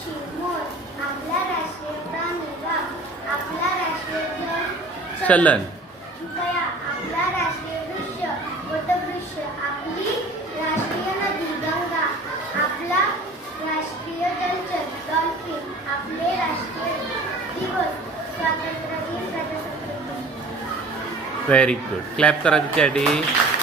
și mor. Aflarea și prea Aflarea și Celen. Very good. Clap karadi teddy.